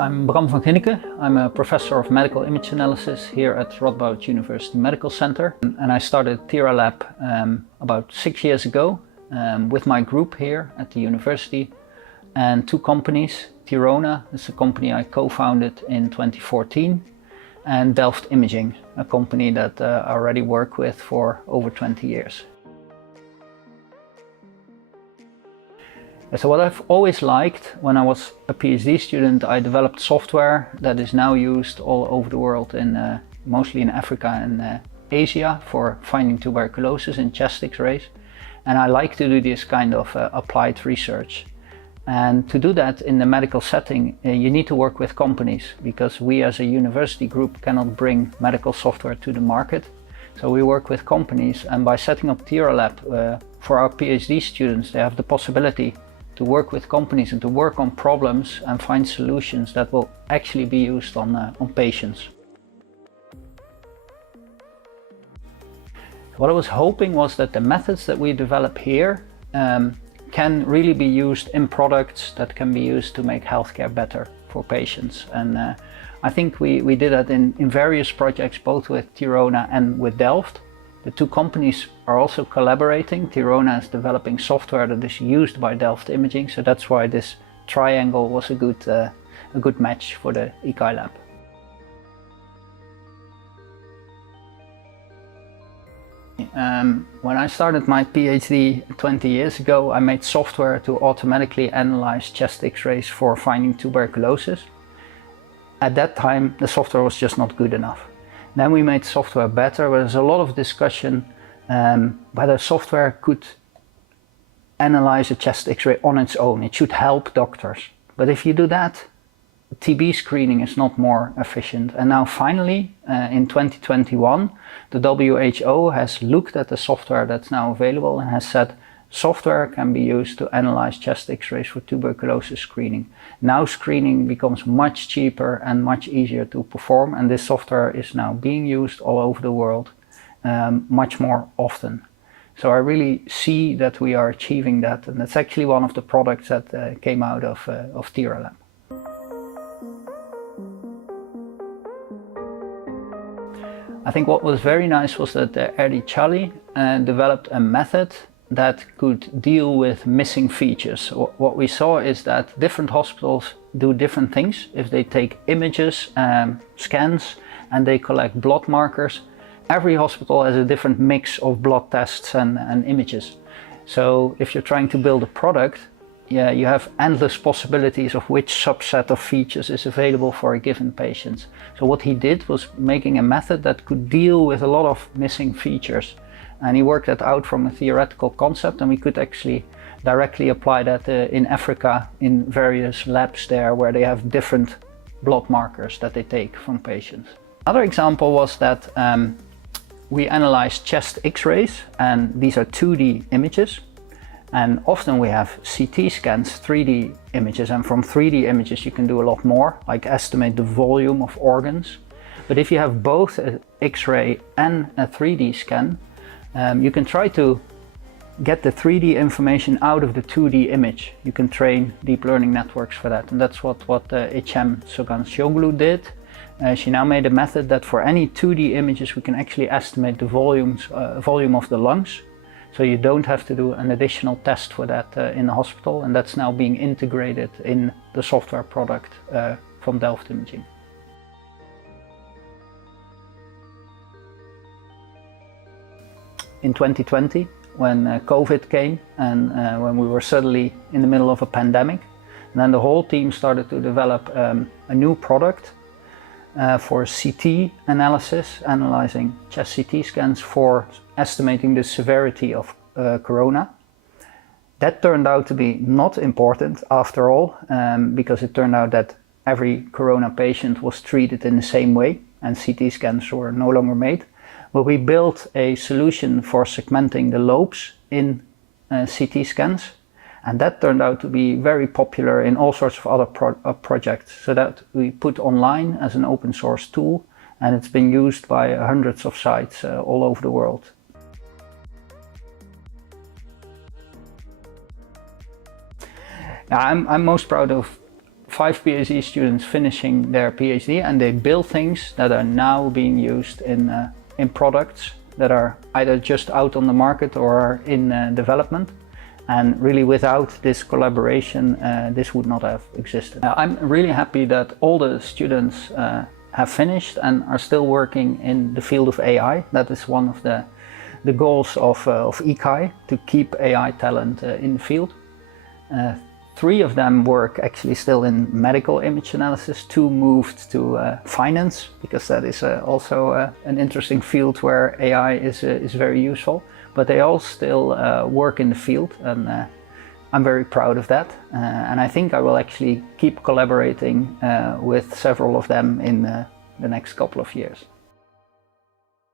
I'm Bram van Ginneken. I'm a professor of medical image analysis here at Radboud University Medical Center. And I started Thira Lab about 6 years ago with my group here at the university and two companies. Thirona is a company I co-founded in 2014, and Delft Imaging, a company that I already work with for over 20 years. So what I've always liked when I was a PhD student, I developed software that is now used all over the world, mostly in Africa and Asia, for finding tuberculosis in chest X-rays. And I like to do this kind of applied research. And to do that in the medical setting, you need to work with companies, because we as a university group cannot bring medical software to the market. So we work with companies, and by setting up Thira Lab for our PhD students, they have the possibility to work with companies and to work on problems and find solutions that will actually be used on patients. What I was hoping was that the methods that we develop here can really be used in products that can be used to make healthcare better for patients. And I think we did that in various projects, both with Thirona and with Delft. The two companies are also collaborating. Thirona is developing software that is used by Delft Imaging, so that's why this triangle was a good match for the ICAI Lab. When I started my PhD 20 years ago, I made software to automatically analyze chest X-rays for finding tuberculosis. At that time, the software was just not good enough. Then we made software better, but there's a lot of discussion whether software could analyze a chest X-ray on its own. It should help doctors. But if you do that, TB screening is not more efficient. And now finally, in 2021, the WHO has looked at the software that's now available and has said software can be used to analyze chest X-rays for tuberculosis screening. Now screening becomes much cheaper and much easier to perform, and this software is now being used all over the world much more often. So I really see that we are achieving that, and that's actually one of the products that came out of Thira Lab. I think what was very nice was that Erdi Chali developed a method that could deal with missing features. What we saw is that different hospitals do different things. If they take images, scans, and they collect blood markers, every hospital has a different mix of blood tests and images. So if you're trying to build a product, you have endless possibilities of which subset of features is available for a given patient. So what he did was making a method that could deal with a lot of missing features. And he worked that out from a theoretical concept, and we could actually directly apply that in Africa in various labs there where they have different blood markers that they take from patients. Another example was that we analyzed chest X-rays, and these are 2D images. And often we have CT scans, 3D images, and from 3D images you can do a lot more, like estimate the volume of organs. But if you have both an X-ray and a 3D scan, you can try to get the 3D information out of the 2D image. You can train deep learning networks for that, and that's what Ecem Sogan-Sioglu did. She now made a method that for any 2D images we can actually estimate the volume of the lungs. So you don't have to do an additional test for that in the hospital, and that's now being integrated in the software product from Delft Imaging. In 2020, when COVID came and when we were suddenly in the middle of a pandemic, and then the whole team started to develop a new product for CT analysis, analyzing chest CT scans for estimating the severity of corona. That turned out to be not important after all, because it turned out that every corona patient was treated in the same way and CT scans were no longer made. But we built a solution for segmenting the lobes in CT scans, and that turned out to be very popular in all sorts of other projects, so that we put online as an open source tool, and it's been used by hundreds of sites all over the world. I'm most proud of 5 PhD students finishing their PhD, and they build things that are now being used in products that are either just out on the market or are in development. And really without this collaboration, this would not have existed. I'm really happy that all the students have finished and are still working in the field of AI. That is one of the goals of ICAI, to keep AI talent in the field. 3 of them work actually still in medical image analysis. 2 moved to finance, because that is also an interesting field where AI is very useful. But they all still work in the field, and I'm very proud of that. And I think I will actually keep collaborating with several of them in the next couple of years.